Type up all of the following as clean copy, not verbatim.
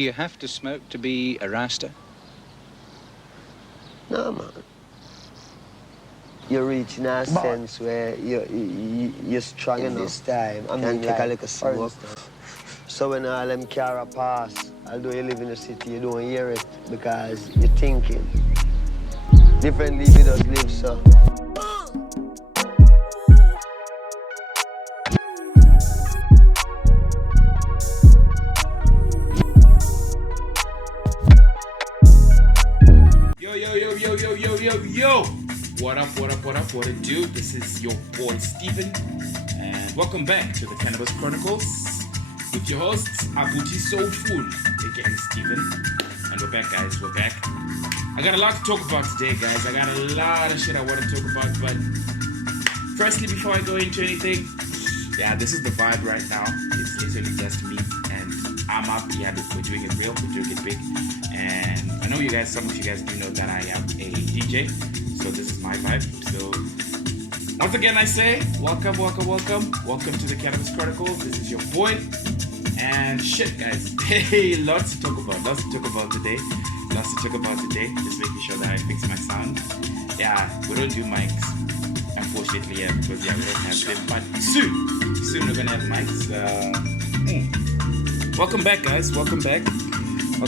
Do you have to smoke to be a Rasta? No, man. You're reaching a sense where you're strong in this time. I mean, take a little smoke. So when all them car pass, although you live in the city, you don't hear it because you're thinking. Differently we just live, so. Yo! What it do? This is your boy Stephen, and welcome back to the Cannabis Chronicles with your hosts Abuti Soulful, aka Stephen. And we're back, guys. We're back. I got a lot to talk about today, guys. I got a lot of shit I want to talk about, but firstly, before I go into anything, this is the vibe right now. It's literally just me and I'm up. Yeah, we're doing it real. We're doing it big. And I know you guys, some of you guys do know that I am a DJ, so this is my vibe. So once again I say, welcome to the Cannabis Chronicles. This is your boy, and shit, guys, hey, lots to talk about today. Just making sure that I fix my sound. Yeah, we don't do mics, unfortunately, because we don't have them, but soon we're gonna have mics. Welcome back, guys. Welcome back. I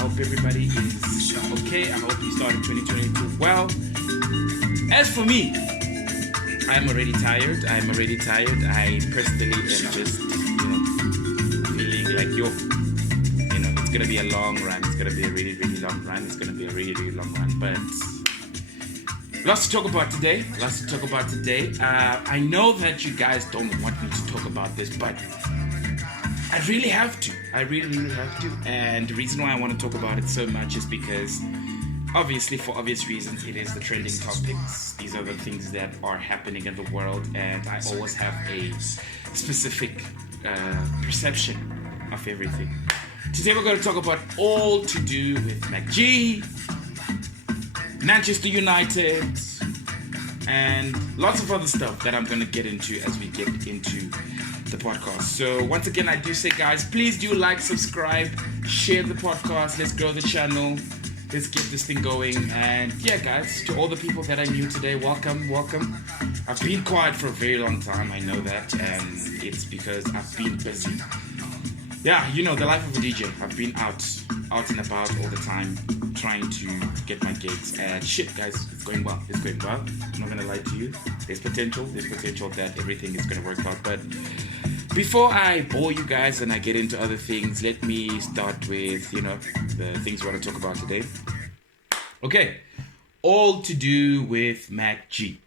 hope everybody is okay. I hope you started 2022 well. As for me, I'm already tired. I personally am just, feeling like, it's gonna be a long run. It's gonna be a really, really long run. But lots to talk about today. I know that you guys don't want me to talk about this, but I really have to. I really have to. And the reason why I want to talk about it so much is because, obviously, for obvious reasons, it is the trending topics. These are the things that are happening in the world, and I always have a specific perception of everything. Today we're going to talk about all to do with ℂ𝕒𝕟𝕠𝕟𝕚, Manchester United, and lots of other stuff that I'm going to get into as we get into the podcast. So once again, I do say, guys, please do like, subscribe, share the podcast. Let's grow the channel. Let's get this thing going. And yeah, guys, to all the people that I knew today, welcome. I've been quiet for a very long time. I know that, and it's because I've been busy. Yeah, the life of a DJ. I've been out and about all the time, trying to get my gigs. And shit, guys, it's going well. I'm not gonna lie to you. There's potential that everything is gonna work out. But before I bore you guys and I get into other things, let me start with, the things we want to talk about today. Okay, all to do with ℂ𝕒𝕟𝕠𝕟𝕚.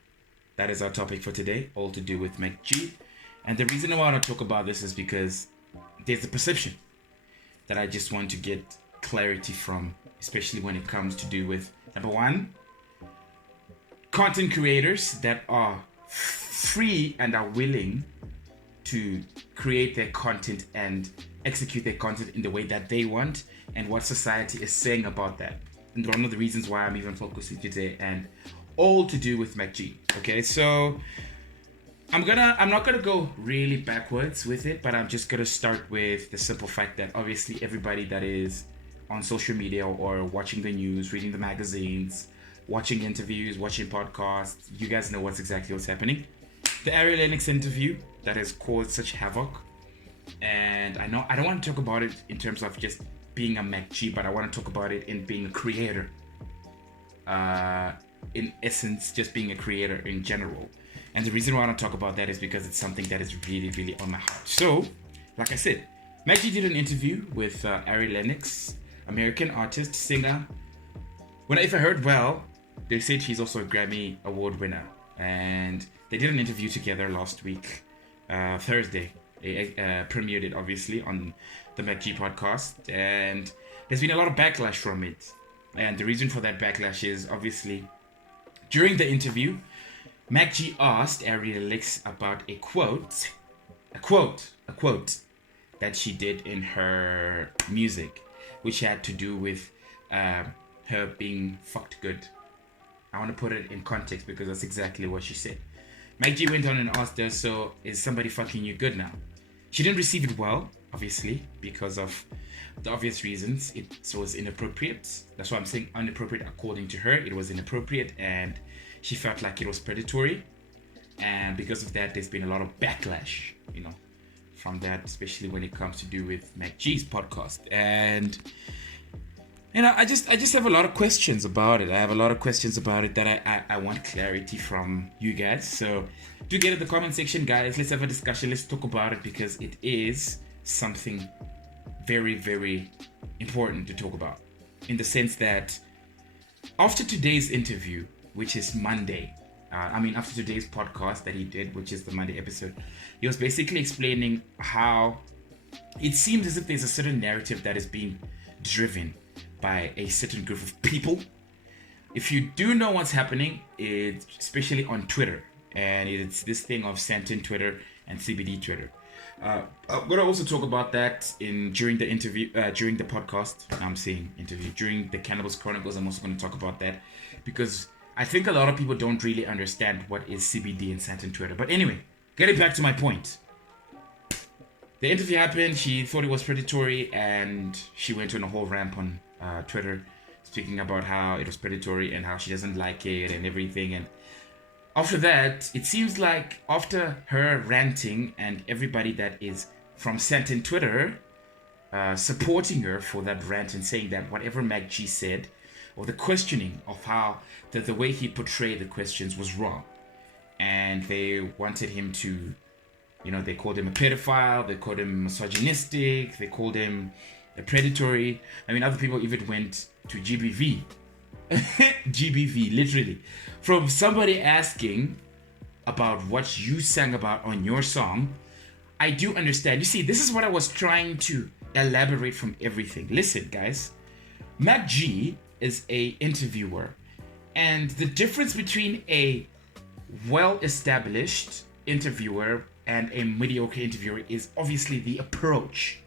That is our topic for today, all to do with ℂ𝕒𝕟𝕠𝕟𝕚. And the reason I want to talk about this is because there's a perception that I just want to get clarity from, especially when it comes to do with, number one, content creators that are free and are willing to create their content and execute their content in the way that they want, and what society is saying about that. And one of the reasons why I'm even focusing today, and all to do with ℂ𝕒𝕟𝕠𝕟𝕚. Okay, so I'm not gonna go really backwards with it, but I'm just gonna start with the simple fact that obviously everybody that is on social media or watching the news, reading the magazines, watching interviews, watching podcasts, you guys know what's happening. The ℂ𝕒𝕒 interview that has caused such havoc, and I know I don't want to talk about it in terms of just being a ℂ𝕒𝕟𝕠𝕟, but I want to talk about it in being a creator. In essence, just being a creator in general. And the reason why I want to talk about that is because it's something that is really, really on my heart. So, like I said, ℂ𝕒𝕟𝕒 did an interview with ℂ𝕒𝕒𝕒, American artist, singer. If I heard well, they said she's also a Grammy Award winner. And they did an interview together last week, Thursday. They premiered it, obviously, on the ℂ𝕒𝕟𝕠𝕟 podcast. And there's been a lot of backlash from it. And the reason for that backlash is, obviously, during the interview, ℂ𝕒𝕟𝕒 asked ℂ𝕒𝕒𝕒 about a quote that she did in her music, which had to do with her being fucked good. I want to put it in context because that's exactly what she said. ℂ𝕒𝕒𝕒 went on and asked her, so is somebody fucking you good now? She didn't receive it well, obviously, because of The obvious reasons, it was inappropriate. That's why I'm saying inappropriate according to her. It was inappropriate and she felt like it was predatory. And because of that, there's been a lot of backlash, from that, especially when it comes to do with ℂ𝕒𝕟𝕠𝕟𝕚 podcast. And I just have a lot of questions about it. I have a lot of questions about it that I want clarity from you guys. So do get in the comment section, guys. Let's have a discussion. Let's talk about it because it is something very, very important to talk about. In the sense that after today's interview, which is Monday, after today's podcast that he did, which is the Monday episode, he was basically explaining how it seems as if there's a certain narrative that is being driven by a certain group of people. If you do know what's happening, it's especially on Twitter, and it's this thing of Santin Twitter and CBD Twitter. I'm gonna also talk about that during the interview, during the podcast. During the Cannabis Chronicles. I'm also gonna talk about that because I think a lot of people don't really understand what is CBD and Santin Twitter. But anyway, getting back to my point. The interview happened, she thought it was predatory, and she went on a whole rant on Twitter, speaking about how it was predatory and how she doesn't like it and everything. And after that, it seems like after her ranting and everybody that is from Santin Twitter supporting her for that rant and saying that whatever ℂ𝕒𝕟𝕠𝕟 said, or the questioning of how the way he portrayed the questions was wrong, and they wanted him to, they called him a pedophile, they called him misogynistic, they called him a predatory. Other people even went to GBV, GBV, literally, from somebody asking about what you sang about on your song. I do understand. You see, this is what I was trying to elaborate from everything. Listen, guys, ℂ𝕒𝕟𝕠𝕟 is a interviewer, and the difference between a well-established interviewer and a mediocre interviewer is obviously the approach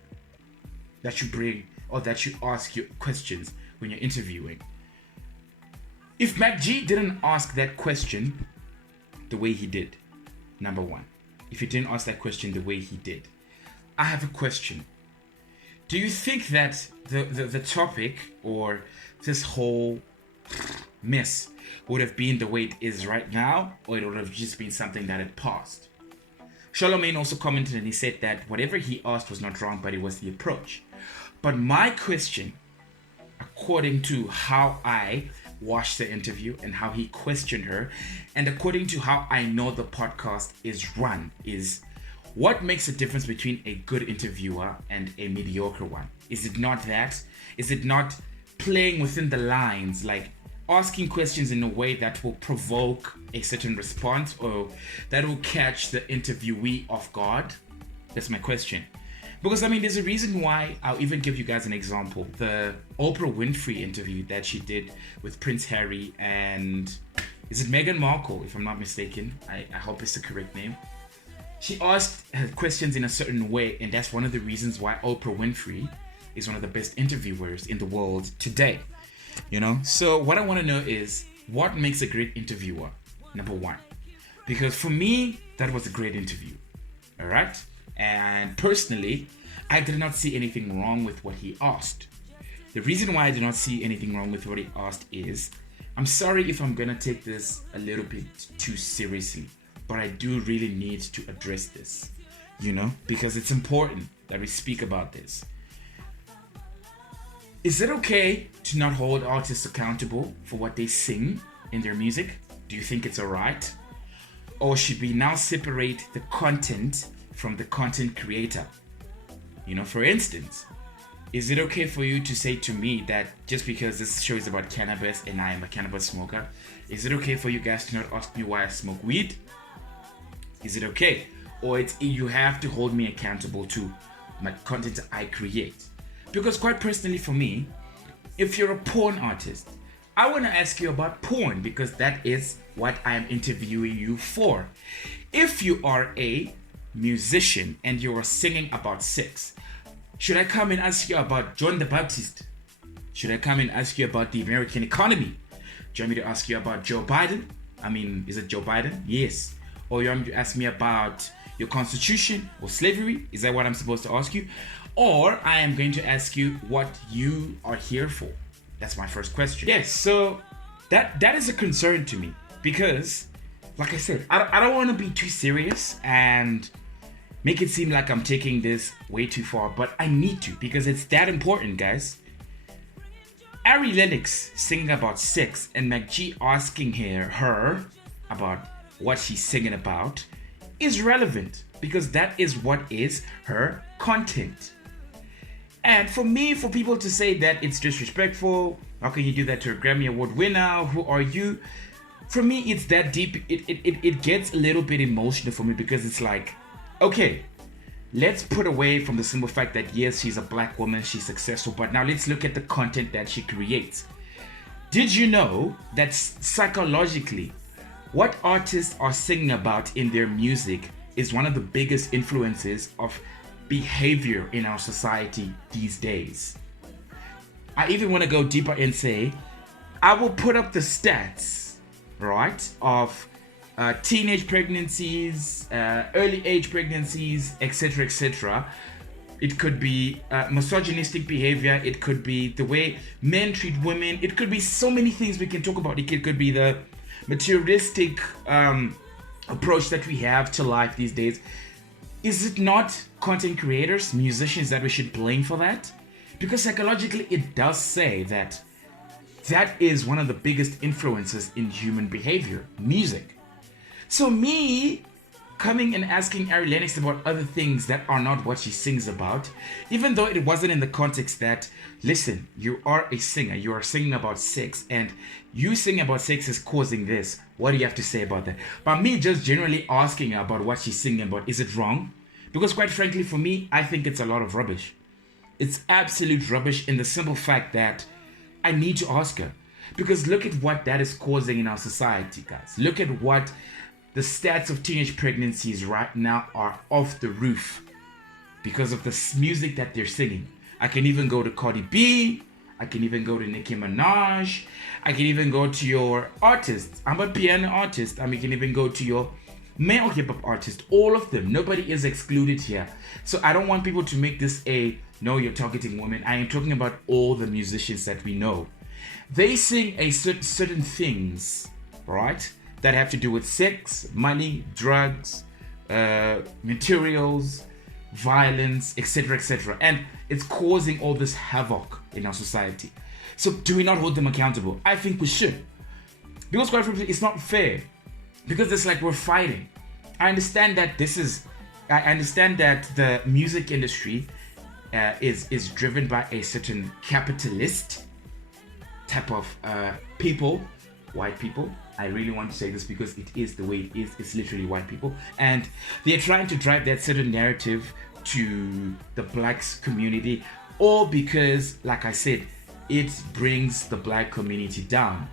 that you bring or that you ask your questions when you're interviewing. If ℂ𝕒𝕟𝕠𝕟 didn't ask that question the way he did, number one, if he didn't ask that question the way he did, I have a question. Do you think that the topic or this whole mess would have been the way it is right now, or it would have just been something that had passed? Charlemagne also commented and he said that whatever he asked was not wrong, but it was the approach. But my question, according to how I watched the interview and how he questioned her, and according to how I know the podcast is run, is what makes a difference between a good interviewer and a mediocre one? Is it not that? Is it not playing within the lines, like asking questions in a way that will provoke a certain response or that will catch the interviewee off guard? That's my question. Because there's a reason why. I'll even give you guys an example. The Oprah Winfrey interview that she did with Prince Harry and is it Meghan Markle, if I'm not mistaken? I hope it's the correct name. She asked her questions in a certain way, and that's one of the reasons why Oprah Winfrey is one of the best interviewers in the world today. So what I want to know is what makes a great interviewer, number one. Because for me, that was a great interview. All right? And personally, I did not see anything wrong with what he asked. The reason why I did not see anything wrong with what he asked is, I'm sorry if I'm gonna take this a little bit too seriously, but I do really need to address this, because it's important that we speak about this. Is it okay to not hold artists accountable for what they sing in their music? Do you think it's alright? Or should we now separate the content from the content creator? For instance, is it okay for you to say to me that just because this show is about cannabis and I am a cannabis smoker, is it okay for you guys to not ask me why I smoke weed? Is it okay? Or you have to hold me accountable to my content I create? Because quite personally for me, if you're a porn artist, I want to ask you about porn because that is what I am interviewing you for. If you are a musician and you are singing about sex, should I come and ask you about John the Baptist? Should I come and ask you about the American economy? Do you want me to ask you about Joe Biden? Is it Joe Biden? Yes. Or you want me to ask me about your constitution or slavery? Is that what I'm supposed to ask you? or I am going to ask you what you are here for. That's my first question. Yes, so that is a concern to me because, like I said, I don't want to be too serious and make it seem like I'm taking this way too far, but I need to because it's that important, guys. ℂ𝕒𝕒𝕟𝕒𝕟𝕚𝕚 singing about sex and ℂ𝕒𝕒𝕒𝕒𝕒 asking her about what she's singing about is relevant because that is what is her content. And for me, for people to say that it's disrespectful, how can you do that to a Grammy Award winner? Who are you? For me, it's that deep. It gets a little bit emotional for me because it's like, okay, let's put away from the simple fact that yes, she's a black woman, she's successful, but now let's look at the content that she creates. Did you know that psychologically, what artists are singing about in their music is one of the biggest influences of behavior in our society these days? I even want to go deeper and say, I will put up the stats, right, of teenage pregnancies, early age pregnancies, etc., etc. It could be misogynistic behavior. It could be the way men treat women. It could be so many things we can talk about. It could be the materialistic approach that we have to life these days. Is it not content creators, musicians that we should blame for that? Because psychologically it does say that that is one of the biggest influences in human behavior, music. So me coming and asking ℂ𝕒𝕒𝕒𝕒𝕒𝕒 about other things that are not what she sings about, even though it wasn't in the context that, listen, you are a singer, you are singing about sex, and you singing about sex is causing this. What do you have to say about that? But me just generally asking her about what she's singing about, is it wrong? Because quite frankly, for me, I think it's a lot of rubbish. It's absolute rubbish in the simple fact that I need to ask her. Because look at what that is causing in our society, guys. Look at what the stats of teenage pregnancies right now are off the roof because of the music that they're singing. I can even go to Cardi B. I can even go to Nicki Minaj. I can even go to your artists. I'm a piano artist. I can even go to your male hip-hop artist. All of them. Nobody is excluded here. So I don't want people to make this a, no, you're targeting women. I am talking about all the musicians that we know. They sing a certain things, right, that have to do with sex, money, drugs, materials, violence, etc., etc. And it's causing all this havoc in our society. So do we not hold them accountable? I think we should. Because quite frankly, it's not fair. Because it's like we're fighting. I understand that the music industry is driven by a certain capitalist type of people, white people. I really want to say this because it is the way it is. It's literally white people. And they're trying to drive that certain narrative to the blacks community, all because, like I said, it brings the black community down.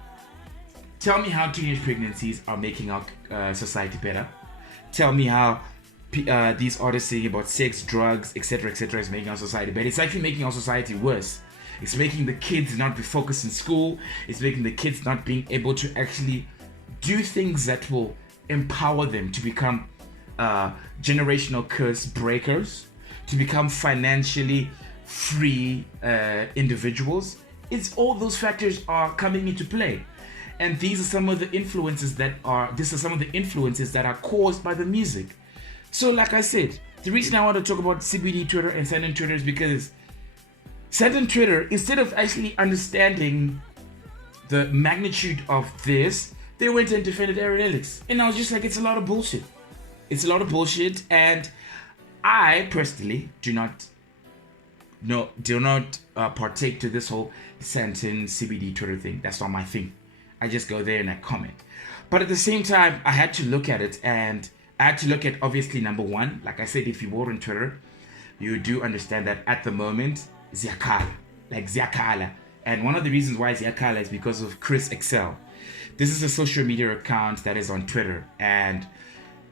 Tell me how teenage pregnancies are making our society better. Tell me how these artists saying about sex, drugs, etc., etc. is making our society better. It's actually making our society worse. It's making the kids not be focused in school. It's making the kids not being able to actually do things that will empower them to become generational curse breakers, to become financially free individuals. It's all those factors are coming into play. And these are some of the influences that are caused by the music. So like I said, the reason I want to talk about CBD Twitter and Sandon Twitter is because Sandon Twitter, instead of actually understanding the magnitude of this, they went and defended ℂ𝕒𝕒𝕒𝕒𝕒𝕒𝕒. And I was just like, it's a lot of bullshit. It's a lot of bullshit. And I personally do not partake to this whole Sandon CBD Twitter thing. That's not my thing. I just go there and I comment. But at the same time, I had to look at it, and I had to look at, obviously, number one, like I said, if you were on Twitter, you do understand that at the moment, Ziakala. And one of the reasons why Ziakala is because of ℂ𝕒𝕒𝕒𝕒𝕒𝕒𝕒. This is a social media account that is on Twitter, and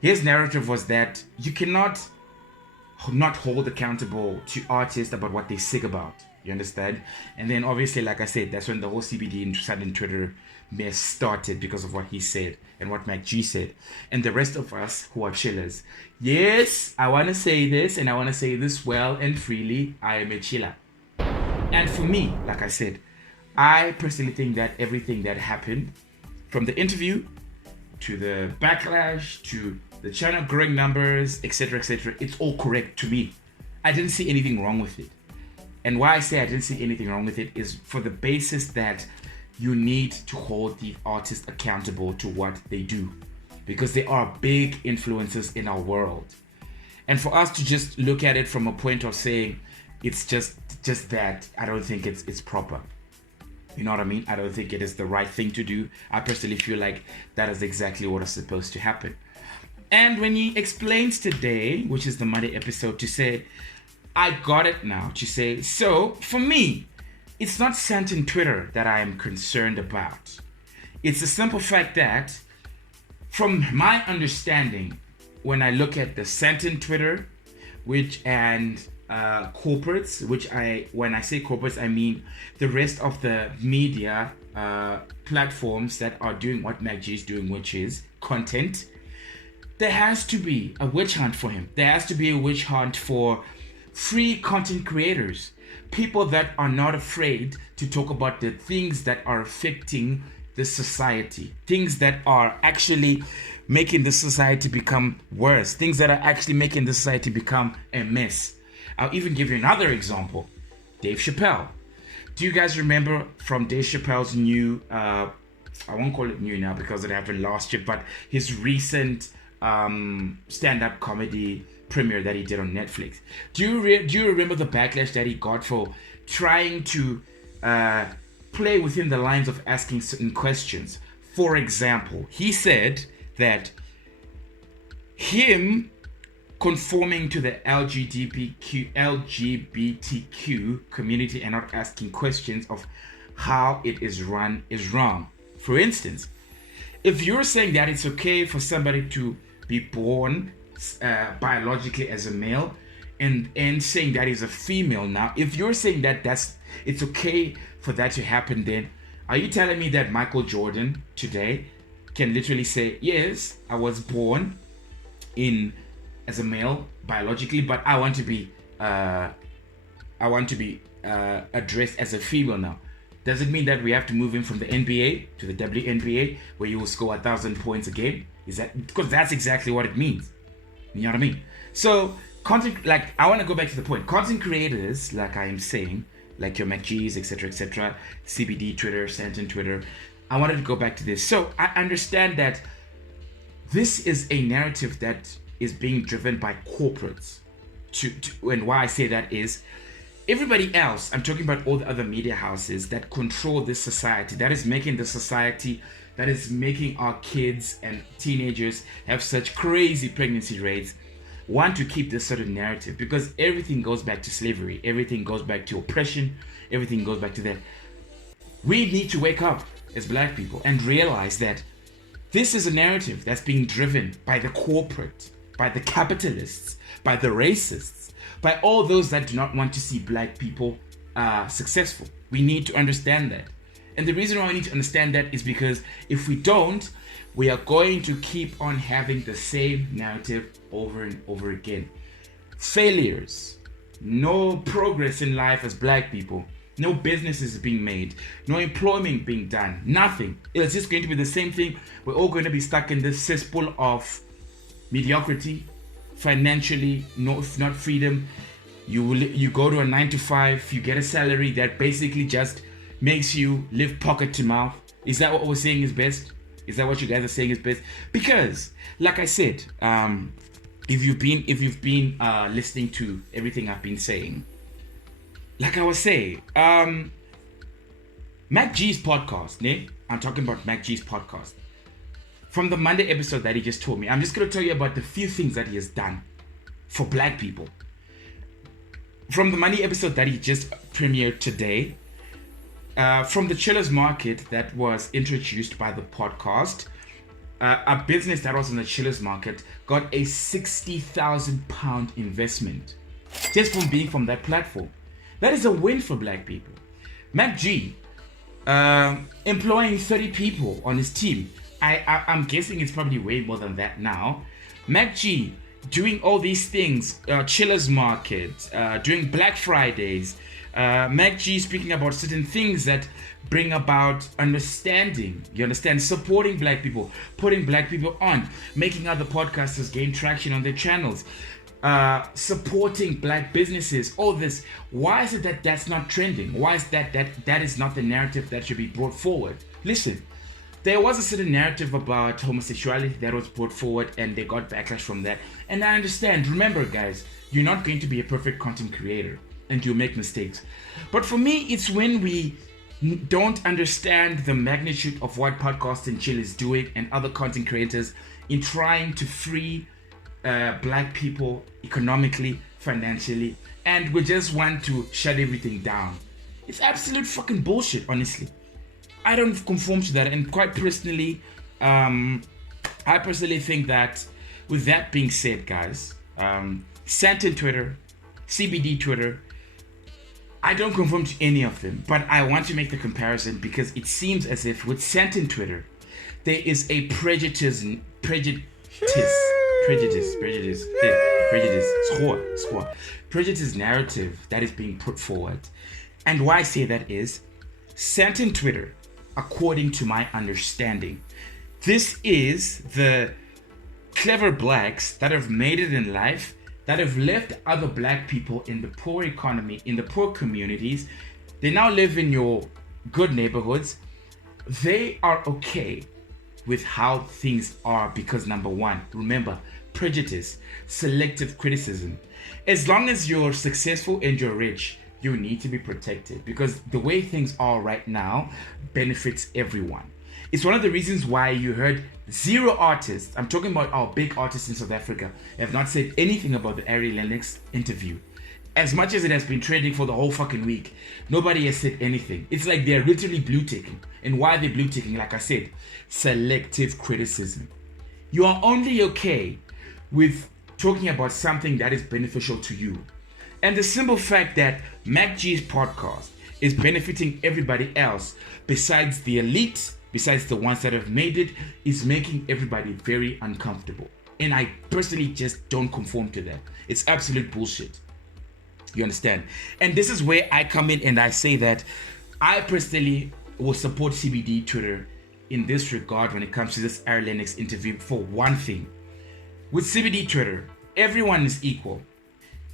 his narrative was that you cannot not hold accountable to artists about what they sing about. You understand? And then obviously, like I said, that's when the whole CBD and sudden Twitter mess started because of what he said and what ℂ𝕒𝕠𝕟𝕠𝕟 said. And the rest of us who are chillers. Yes, I want to say this, and I want to say this well and freely. I am a chiller. And for me, like I said, I personally think that everything that happened, from the interview to the backlash to the channel growing numbers, etc., it's all correct to me. I didn't see anything wrong with it. And why I say I didn't see anything wrong with it is for the basis that you need to hold the artists accountable to what they do, because they are big influences in our world. And for us to just look at it from a point of saying it's just that, I don't think it's proper. You know what I mean? I don't think it is the right thing to do. I personally feel like that is exactly what is supposed to happen. And when he explains today, which is the Monday episode, to say, I got it now, to say, so for me, it's not Santin Twitter that I am concerned about. It's the simple fact that, from my understanding, when I look at the Santin Twitter, corporates, when I say corporates, I mean the rest of the media platforms that are doing what ℂ𝕒𝕠𝕟𝕠𝕟 is doing, which is content, there has to be a witch hunt for him. There has to be a witch hunt for free content creators, people that are not afraid to talk about the things that are affecting the society, things that are actually making the society become worse, things that are actually making the society become a mess. I'll even give you another example. Dave Chappelle. Do you guys remember from Dave Chappelle's new, I won't call it new now because it happened last year, but his recent stand-up comedy premiere that he did on Netflix? Do you remember the backlash that he got for trying to play within the lines of asking certain questions? For example, he said that him conforming to the LGBTQ community and not asking questions of how it is run is wrong. For instance, if you're saying that it's okay for somebody to be born biologically as a male and saying that he's a female now, if you're saying that it's okay for that to happen, then are you telling me that Michael Jordan today can literally say, yes, I was born as a male biologically, but I want to be addressed as a female now? Does it mean that we have to move him from the NBA to the WNBA, where you will score 1,000 points a game? Is that because that's exactly what it means? You know what I mean? So content, like, I want to go back to the point. Content creators, like I am saying, like your ℂ𝕒𝕠𝕟𝕠𝕟, etc., CBD Twitter, Santin Twitter. I wanted to go back to this. So I understand that this is a narrative that is being driven by corporates. And why I say that is, everybody else, I'm talking about all the other media houses that control this society, that is making the society, that is making our kids and teenagers have such crazy pregnancy rates, want to keep this sort of narrative, because everything goes back to slavery, everything goes back to oppression, everything goes back to that. We need to wake up as black people and realize that this is a narrative that's being driven by the corporate, by the capitalists, by the racists, by all those that do not want to see black people successful. We need to understand that. And the reason why we need to understand that is because if we don't, we are going to keep on having the same narrative over and over again. Failures, no progress in life as black people, no businesses being made, no employment being done, nothing. It's just going to be the same thing. We're all going to be stuck in this cesspool of mediocrity, financially, if not freedom. You go to a 9-to-5, you get a salary that basically just makes you live pocket to mouth. Is that what we're saying is best? Is that what you guys are saying is best? Because, like I said, if you've been listening to everything I've been saying, like I was saying, ℂ𝕒𝕠𝕟𝕠𝕟's podcast, ne? I'm talking about ℂ𝕒𝕠𝕟𝕠𝕟's podcast. From the Monday episode that he just told me, I'm just going to tell you about the few things that he has done for black people. From the Monday episode that he just premiered today, from the Chillers Market that was introduced by the podcast, a business that was on the chillers market got a £60,000 investment just from being from that platform. That is a win for black people. ℂ𝕒𝕟𝕠𝕟𝕚, employing 30 people on his team. I'm guessing it's probably way more than that now. ℂ𝕒𝕟𝕠𝕟𝕚 doing all these things, chillers market, doing Black Fridays, ℂ𝕒𝕒𝕟𝕠𝕟 speaking about certain things that bring about understanding, you understand, supporting black people, putting black people on, making other podcasters gain traction on their channels, supporting black businesses, all this. Why is it that that's not trending? Why is that is not the narrative that should be brought forward? Listen, there was a certain narrative about homosexuality that was brought forward and they got backlash from that. And I understand. Remember, guys, you're not going to be a perfect content creator and you'll make mistakes. But for me, it's when we don't understand the magnitude of what Podcast and Chill is doing and other content creators in trying to free black people economically, financially, and we just want to shut everything down. It's absolute fucking bullshit, honestly. I don't conform to that, and quite personally, I personally think that, with that being said, guys, Santin Twitter, CBD Twitter, I don't conform to any of them, but I want to make the comparison because it seems as if with Santin Twitter, there is a prejudice narrative that is being put forward. And why I say that is, Santin Twitter, according to my understanding, this is the clever blacks that have made it in life, that have left other black people in the poor economy, in the poor communities. They now live in your good neighborhoods. They are okay with how things are because, number one, remember, prejudice, selective criticism. As long as you're successful and you're rich, you need to be protected because the way things are right now benefits everyone. It's one of the reasons why you heard zero artists, I'm talking about our big artists in South Africa, have not said anything about the ℂ𝕒𝕒𝕒𝕒𝕒𝕒 interview. As much as it has been trending for the whole fucking week, nobody has said anything. It's like they're literally blue ticking. And why are they blue ticking? Like I said, selective criticism. You are only okay with talking about something that is beneficial to you. And the simple fact that ℂ𝕒𝕒𝕠𝕟𝕚's podcast is benefiting everybody else besides the elite, besides the ones that have made it, is making everybody very uncomfortable. And I personally just don't conform to that. It's absolute bullshit. You understand? And this is where I come in and I say that I personally will support CBD Twitter in this regard when it comes to this ℂ𝕒𝕒𝕒𝕒𝕒 interview for one thing. With CBD Twitter, everyone is equal.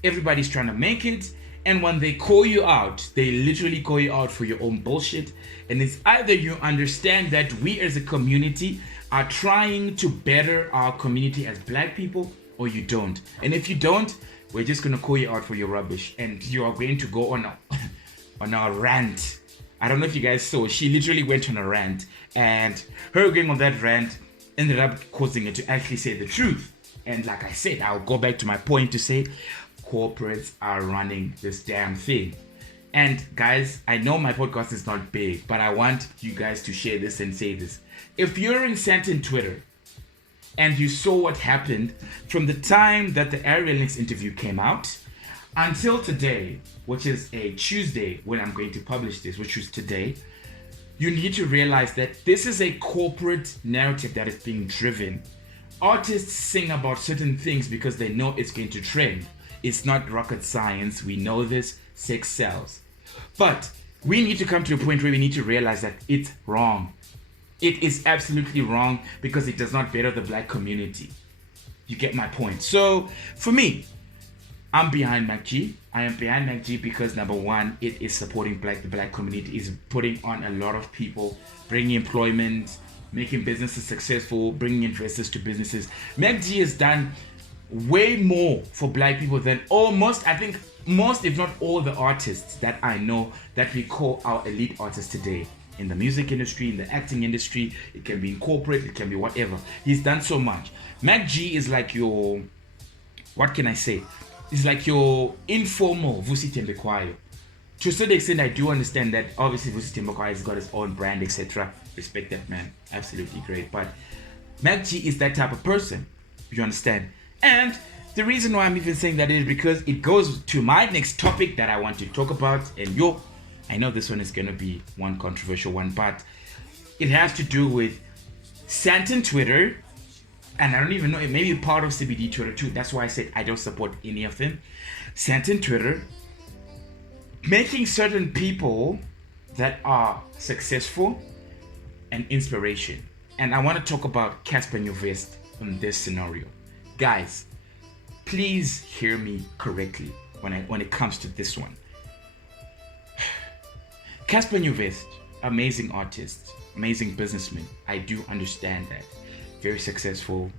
Everybody's trying to make it, and when they call you out, they literally call you out for your own bullshit. And it's either you understand that we as a community are trying to better our community as black people, or you don't. And if you don't, we're just gonna call you out for your rubbish, and you are going to go on a rant. I don't know if you guys saw, she literally went on a rant, and her going on that rant ended up causing her to actually say the truth. And like I said, I'll go back to my point to say, corporates are running this damn thing. And guys, I know my podcast is not big, but I want you guys to share this and say this. If you're in Santin Twitter and you saw what happened from the time that the ℂ𝕒𝕒𝕒𝕒𝕒𝕒 interview came out until today, which is a Tuesday when I'm going to publish this, which was today, you need to realize that this is a corporate narrative that is being driven. Artists sing about certain things because they know it's going to trend. It's not rocket science. We know this. Sex sells. But we need to come to a point where we need to realize that it's wrong. It is absolutely wrong because it does not better the black community. You get my point. So for me, I'm behind ℂ𝕒𝕒𝕒𝕒𝕒. I am behind ℂ𝕒𝕒𝕒𝕒𝕒𝕒 because number one, it is supporting the black community, is putting on a lot of people, bringing employment, making businesses successful, bringing investors to businesses. ℂ𝕒𝕒𝕒𝕒𝕒 has done way more for black people than almost, I think, most if not all the artists that I know that we call our elite artists today. In the music industry, in the acting industry, it can be in corporate, it can be whatever. He's done so much. ℂ𝕒𝕒𝕒𝕒𝕒 is like your, what can I say? It's like your informal ℂ𝕒𝕒𝕒𝕒𝕒𝕒𝕒. To a certain extent, I do understand that obviously ℂ𝕒𝕒𝕒𝕒𝕒𝕒𝕒 has got his own brand, etc. Respect that, man. Absolutely great. But ℂ𝕒𝕟𝕠🦩 is that type of person. You understand? And the reason why I'm even saying that is because it goes to my next topic that I want to talk about. And I know this one is going to be one controversial one, but it has to do with Santon Twitter. And I don't even know, it may be part of CBD Twitter too. That's why I said I don't support any of them. Santon Twitter making certain people that are successful an inspiration. And I want to talk about ℂ𝕒𝕟𝕠𝕟𝕚𝕠𝕟 in this scenario. Guys, please hear me correctly when it comes to this one. ℂ𝕒𝕟𝕠𝕟𝕚, amazing artist, amazing businessman. I do understand that. Very successful.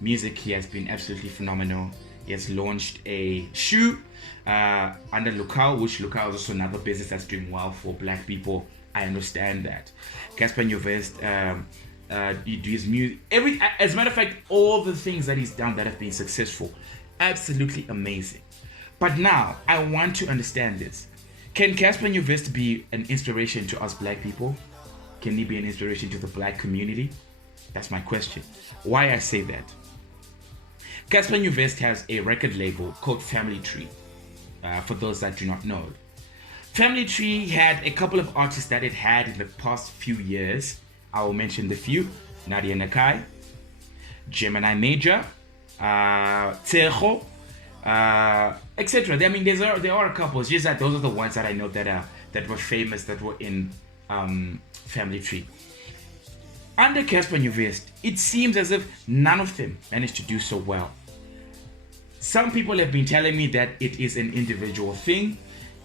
Music, he has been absolutely phenomenal. He has launched a shoe under ℂ𝕒𝕟𝕠𝕟𝕚, which ℂ𝕒𝕟𝕠𝕟 is also another business that's doing well for black people. I understand that. ℂ𝕒𝕒𝕟𝕠𝕟𝕚, he do his music, as a matter of fact, all the things that he's done that have been successful, absolutely amazing. But now I want to understand this. Can ℂ𝕒𝕟𝕠𝕟𝕚 be an inspiration to us black people? Can he be an inspiration to the black community? That's my question. Why I say that? ℂ𝕒𝕟𝕠𝕟𝕚 has a record label called Family Tree. For those that do not know, Family Tree had a couple of artists that it had in the past few years. I will mention the few: ℂ𝕒𝕟𝕠𝕟𝕚, ℂ𝕒𝕚𝕡𝕟, ℂ𝕒𝕟𝕠𝕟, etc. I mean, there are a couple. It's just that those are the ones that I know that were famous, that were in Family Tree. Under ℂ𝕒𝕟𝕚, it seems as if none of them managed to do so well. Some people have been telling me that it is an individual thing,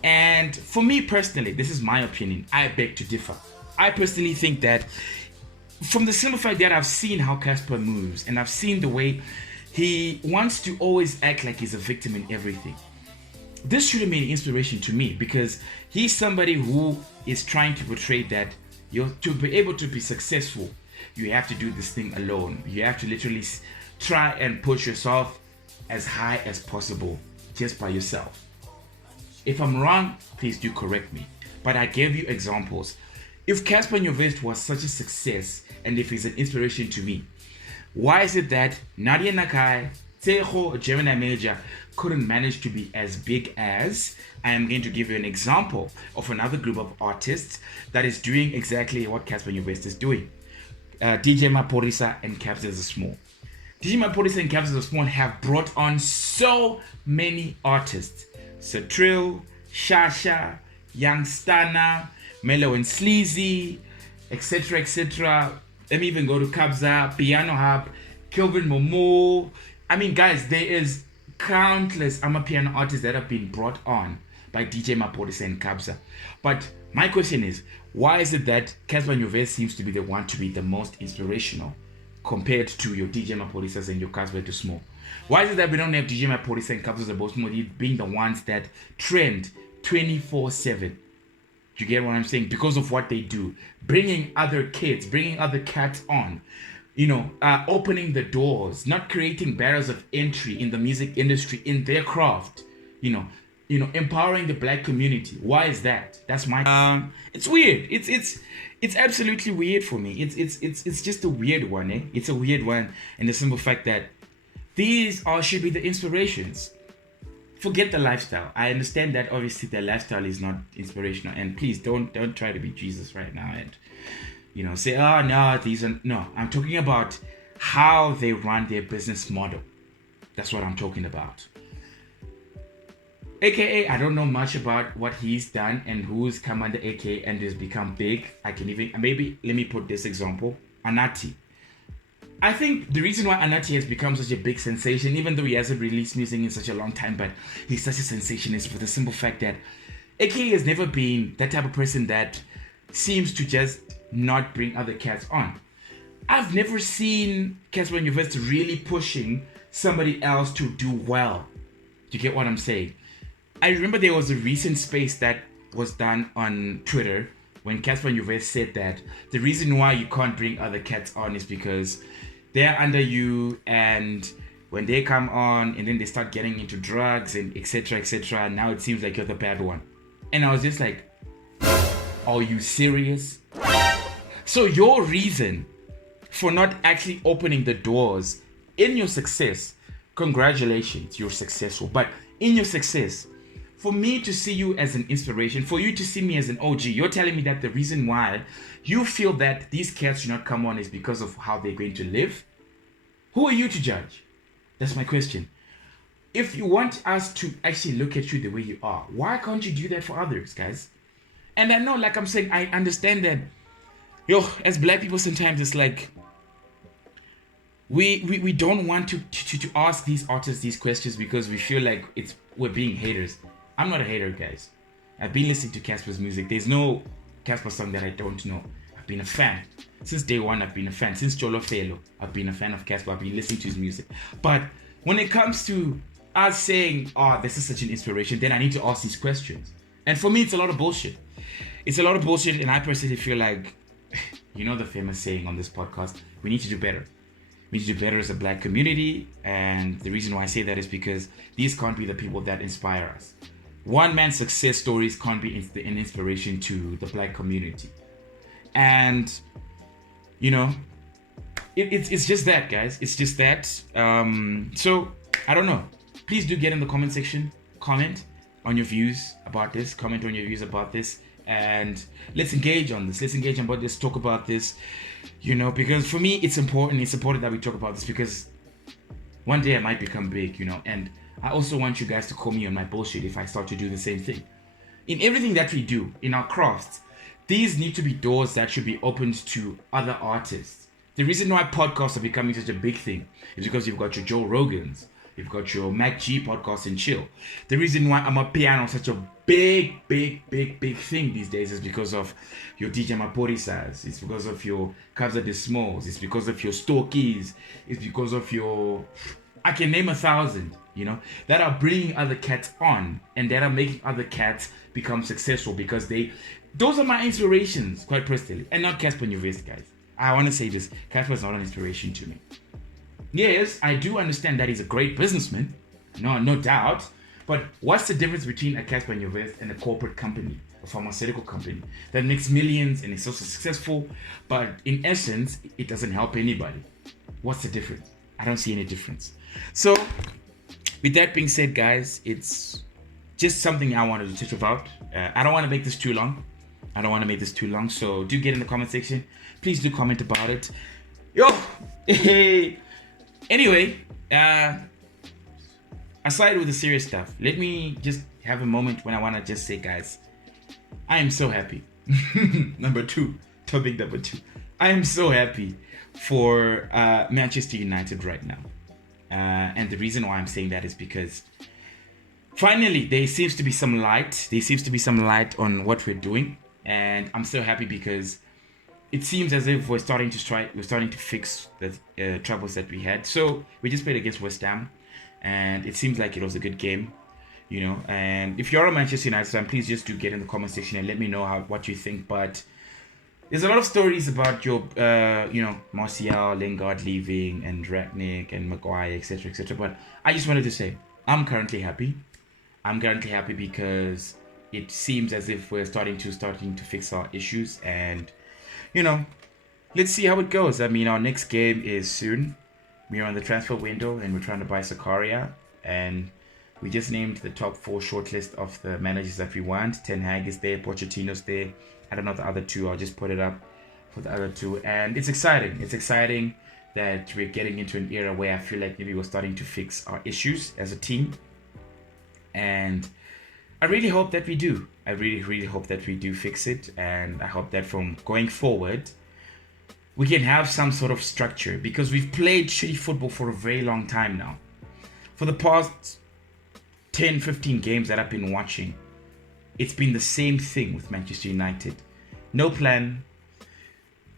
and for me personally, this is my opinion, I beg to differ. I personally think that from the simple fact that I've seen how Casper moves, and I've seen the way he wants to always act like he's a victim in everything, this shouldn't be an inspiration to me, because he's somebody who is trying to portray that to be able to be successful, you have to do this thing alone. You have to literally try and push yourself as high as possible just by yourself. If I'm wrong, please do correct me. But I gave you examples. If ℂ𝕒𝕟𝕚 was such a success, and if he's an inspiration to me, why is it that ℂ𝕒𝕟𝕠𝕟𝕚, ℂ𝕒𝕟 couldn't manage to be as big as? I am going to give you an example of another group of artists that is doing exactly what ℂ𝕒𝕟𝕚 is doing. DJ Maphorisa and Kabza the Small. DJ Maphorisa and Kabza the Small have brought on so many artists. Satrill, Shasha, Young Stunna, Mellow and Sleazy, etc., etc. Let me even go to Kabza, Piano Hub, Kelvin Momo. I mean, guys, there is countless Amapiano artists that have been brought on by DJ Maphorisa and Kabza. But my question is, why is it that ℂ𝕒𝕟𝕚 seems to be the one to be the most inspirational compared to your DJ Maphorisas and your Kabza the Small? Why is it that we don't have DJ Maphorisa and Kabza the Small being the ones that trend 24/7? You get what I'm saying? Because of what they do, bringing other kids, bringing other cats on, opening the doors, not creating barriers of entry in the music industry, in their craft, empowering the black community. Why is that? That's my it's weird. It's absolutely weird for me. It's just a weird one, eh? It's a weird one, and the simple fact that these should be the inspirations. Forget the lifestyle. I understand that obviously the lifestyle is not inspirational, and please don't try to be Jesus right now and say, oh no, no. I'm talking about how they run their business model. That's what I'm talking about. AKA, I don't know much about what he's done and who's come under AKA and has become big. Maybe let me put this example. Anatii. I think the reason why Anatii has become such a big sensation, even though he hasn't released music in such a long time, but he's such a sensation, is for the simple fact that AKA has never been that type of person that seems to just not bring other cats on. I've never seen ℂ𝕒𝕟𝕚 really pushing somebody else to do well. Do you get what I'm saying? I remember there was a recent space that was done on Twitter when ℂ𝕒𝕟𝕚 said that the reason why you can't bring other cats on is because they're under you, and when they come on and then they start getting into drugs and etc., now it seems like you're the bad one. And I was just like, are you serious? So your reason for not actually opening the doors in your success. Congratulations, you're successful. But in your success, for me to see you as an inspiration, for you to see me as an OG, you're telling me that the reason why you feel that these cats should not come on is because of how they're going to live? Who are you to judge? That's my question. If you want us to actually look at you the way you are, why can't you do that for others, guys? And I know, like I'm saying, I understand that, as black people, sometimes it's like, we don't want to ask these artists these questions because we feel like we're being haters. I'm not a hater, guys. I've been listening to Casper's music. There's no Casper song that I don't know. I've been a fan. Since day one, I've been a fan. Since ℂ𝕒𝕒𝕒𝕒𝕒𝕒, I've been a fan of Casper. I've been listening to his music. But when it comes to us saying, oh, this is such an inspiration, then I need to ask these questions. And for me, it's a lot of bullshit. It's a lot of bullshit, and I personally feel like, the famous saying on this podcast, we need to do better. We need to do better as a black community, and the reason why I say that is because these can't be the people that inspire us. One man's success stories can't be an inspiration to the black community. And, it's just that, guys. It's just that. So, I don't know. Please do get in the comment section. Comment on your views about this. Comment on your views about this. And let's engage on this. Let's engage about this. Talk about this. Because for me, it's important. It's important that we talk about this because one day I might become big, and I also want you guys to call me on my bullshit if I start to do the same thing. In everything that we do, in our crafts, these need to be doors that should be opened to other artists. The reason why podcasts are becoming such a big thing is because you've got your Joe Rogans, you've got your ℒ𝕒𝕒𝕒𝕒 podcast and chill. The reason why ℂ𝕒𝕒𝕒𝕒𝕒 such a big thing these days is because of your DJ Maporisas, it's because of your ℂ𝕒𝕒𝕒𝕒𝕒𝕒𝕒𝕒𝕒𝕒𝕒𝕒𝕒𝕒, it's because of your Storkies, it's because of your, I can name 1,000, that are bringing other cats on and that are making other cats become successful because those are my inspirations, quite personally, and not Casper ℂ𝕒𝕒𝕒𝕒𝕒, guys. I want to say this, Casper is not an inspiration to me. Yes, I do understand that he's a great businessman, no doubt, but what's the difference between a Casper ℂ𝕒𝕒𝕒𝕒 and a corporate company, a pharmaceutical company that makes millions and is so successful, but in essence, it doesn't help anybody? What's the difference? I don't see any difference. So, with that being said, guys, it's just something I wanted to touch about. I don't want to make this too long. So do get in the comment section. Please do comment about it. Anyway, aside with the serious stuff, let me just have a moment when I want to just say, guys, I am so happy. Topic number two. I am so happy for Manchester United right now. And the reason why I'm saying that is because finally there seems to be some light. There seems to be some light on what we're doing. And I'm so happy because it seems as if we're starting to fix the troubles that we had. So we just played against West Ham, and it seems like it was a good game, And if you're a Manchester United fan, please just do get in the comment section and let me know what you think. But there's a lot of stories about your, Martial, Lingard leaving, and Rangnick and Maguire, etc. But I just wanted to say, I'm currently happy. I'm currently happy because it seems as if we're starting to fix our issues, and let's see how it goes. I mean, our next game is soon. We're on the transfer window and we're trying to buy Zakaria, and we just named the top 4 shortlist of the managers that we want. Ten Hag is there, Pochettino's there. I don't know the other 2. I'll just put it up for the other 2, and it's exciting. It's exciting that we're getting into an era where I feel like maybe we're starting to fix our issues as a team, and I really hope that we do. I really hope that we do fix it, and I hope that from going forward, we can have some sort of structure, because we've played shitty football for a very long time now. For the past 10-15 games that I've been watching, it's been the same thing with Manchester United. No plan,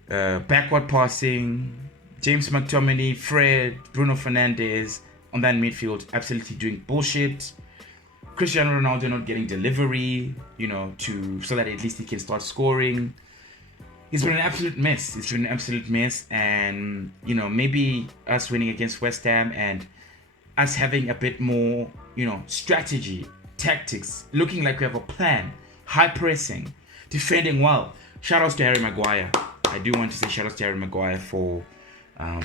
backward passing, James McTominay, Fred, Bruno Fernandes on that midfield absolutely doing bullshit. Cristiano Ronaldo not getting delivery, so that at least he can start scoring. It's been an absolute mess. And, maybe us winning against West Ham and us having a bit more, strategy, tactics, looking like we have a plan, high pressing, defending well. Shout outs to Harry Maguire. I do want to say shout outs to Harry Maguire for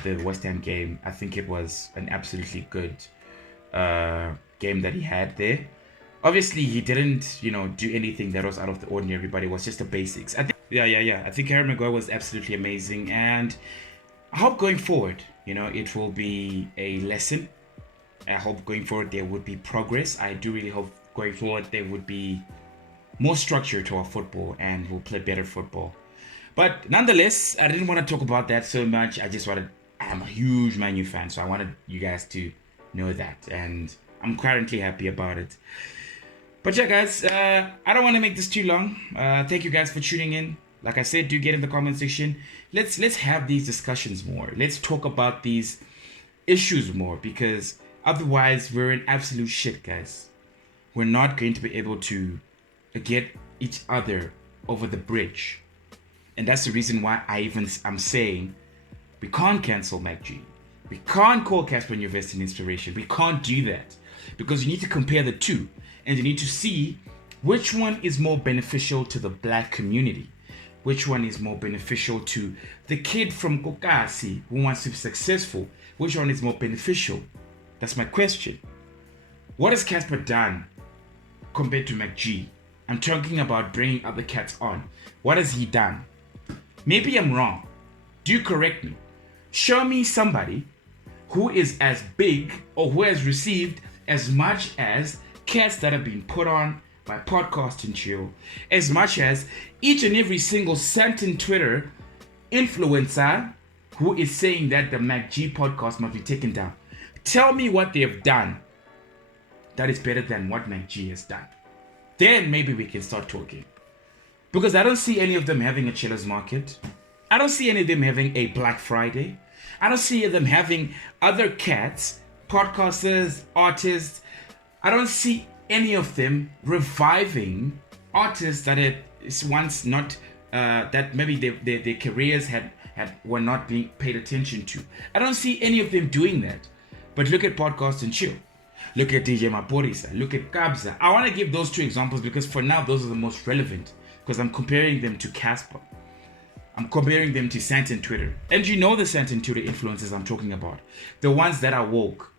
the West Ham game. I think it was an absolutely good game that he had there. Obviously, he didn't, do anything that was out of the ordinary, but it was just the basics. I think Harry Maguire was absolutely amazing, and I hope going forward, it will be a lesson. I hope going forward there would be progress. I do really hope going forward there would be more structure to our football, and we'll play better football. But nonetheless, I didn't want to talk about that so much. I'm a huge Man U fan, so I wanted you guys to know that, and I'm currently happy about it. But yeah, guys, I don't want to make this too long. Thank you guys for tuning in. Like I said, do get in the comment section. Let's have these discussions more. Let's talk about these issues more, because otherwise we're in absolute shit, guys. We're not going to be able to get each other over the bridge. And that's the reason why I'm saying we can't cancel ℂ𝕒𝕟𝕠𝕟𝕚. We can't call Casper Nyovest an inspiration. We can't do that, because you need to compare the two, and you need to see which one is more beneficial to the black community, which one is more beneficial to the kid from Kokasi who wants to be successful, which one is more beneficial. That's my question. What has Casper done compared to ℂ𝕒𝕟𝕠𝕟? I'm talking about bringing other cats on. What has he done? Maybe I'm wrong. Do correct me. Show me somebody who is as big or who has received as much as cats that have been put on by Podcast and Chill, as much as each and every single Santin Twitter influencer who is saying that the ℂ𝕒𝕟𝕠𝕟 podcast must be taken down. Tell me what they have done that is better than what ℂ𝕒𝕟𝕠𝕟 has done. Then maybe we can start talking. Because I don't see any of them having a chiller's market. I don't see any of them having a Black Friday. I don't see them having other cats, podcasters, artists. I don't see any of them reviving artists that had once not, that maybe their careers were not being paid attention to. I don't see any of them doing that. But look at Podcast and Chill. Look at DJ Maporisa. Look at Kabza. I want to give those two examples because for now, those are the most relevant. Because I'm comparing them to Casper. I'm comparing them to Santin Twitter. And you know the Santin Twitter influencers I'm talking about. The ones that are woke.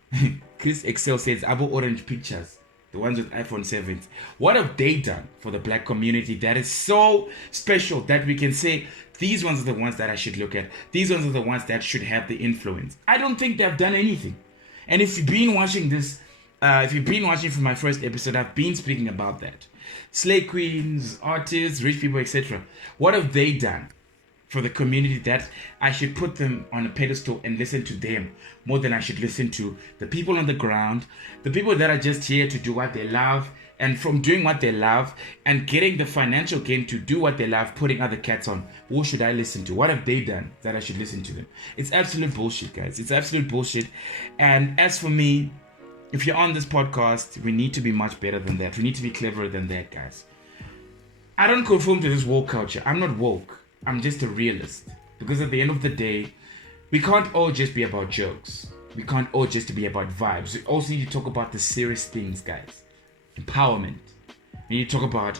Chris Excel says, Abo Orange Pictures. The ones with iPhone 7s. What have they done for the black community that is so special that we can say, these ones are the ones that I should look at. These ones are the ones that should have the influence. I don't think they've done anything. And if you've been watching this, if you've been watching from my first episode, I've been speaking about that. Slay queens, artists, rich people, etc. What have they done for the community that I should put them on a pedestal and listen to them more than I should listen to the people on the ground, the people that are just here to do what they love, and from doing what they love and getting the financial gain to do what they love, putting other cats on? Who should I listen to? What have they done that I should listen to them? It's absolute bullshit, guys. It's absolute bullshit. And as for me, if you're on this podcast, we need to be much better than that. We need to be cleverer than that, guys. I don't conform to this woke culture. I'm not woke. I'm just a realist. Because at the end of the day, we can't all just be about jokes. We can't all just be about vibes. We also need to talk about the serious things, guys. Empowerment. We need to talk about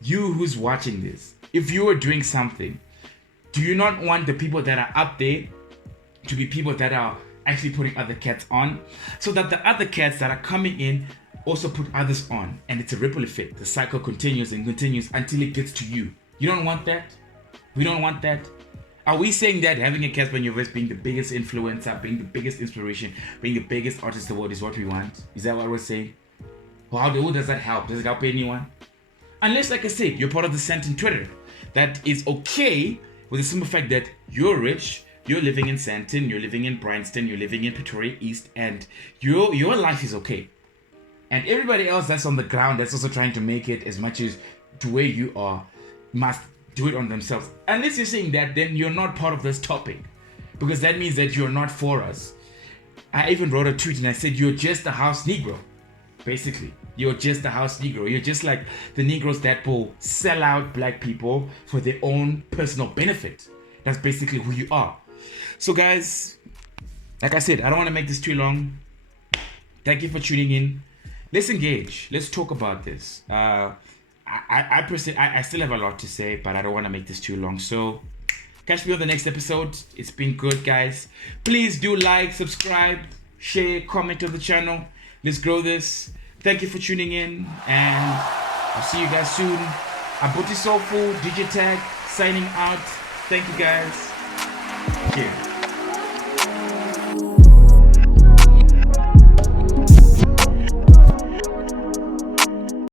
you who's watching this. If you are doing something, do you not want the people that are up there to be people that are actually putting other cats on, so that the other cats that are coming in also put others on, and it's a ripple effect. The cycle continues and continues until it gets to you. You don't want that? We don't want that? Are we saying that having a Casper Nyovest being the biggest influencer, being the biggest inspiration, being the biggest artist in the world is what we want? Is that what we're saying? Well, how does that help? Does it help anyone? Unless, like I said, you're part of the Santin Twitter that is okay with the simple fact that you're rich, you're living in Santin, you're living in Bryanston, you're living in Pretoria East, and your life is okay. And everybody else that's on the ground that's also trying to make it as much as the way you are must do it on themselves. Unless you're saying that, then you're not part of this topic. Because that means that you're not for us. I even wrote a tweet and I said, you're just a house Negro. Basically, you're just a house Negro. You're just like the Negroes that will sell out black people for their own personal benefit. That's basically who you are. So guys, like I said, I don't want to make this too long. Thank you for tuning in. Let's engage. Let's talk about this. I still have a lot to say, but I don't want to make this too long. So Catch me on the next episode. It's been good, guys. Please do like, subscribe, share, comment on the channel. Let's grow this. Thank you for tuning in, and I'll see you guys soon. Abuti Soulful, DJ Tag, signing out. Thank you, guys. Cheers.